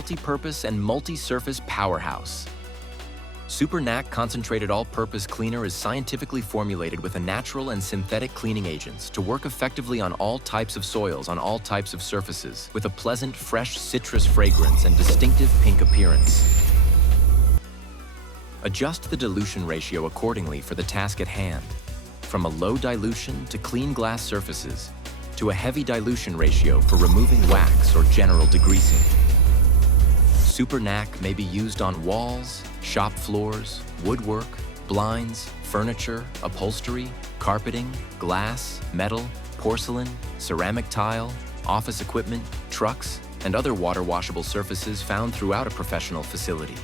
multi-purpose and multi-surface powerhouse. Super NAC Concentrated All-Purpose Cleaner is scientifically formulated with a natural and synthetic cleaning agents to work effectively on all types of soils on all types of surfaces with a pleasant, fresh citrus fragrance and distinctive pink appearance. Adjust the dilution ratio accordingly for the task at hand, from a low dilution to clean glass surfaces, to a heavy dilution ratio for removing wax or general degreasing. Super NAC may be used on walls, shop floors, woodwork, blinds, furniture, upholstery, carpeting, glass, metal, porcelain, ceramic tile, office equipment, trucks, and other water-washable surfaces found throughout a professional facility.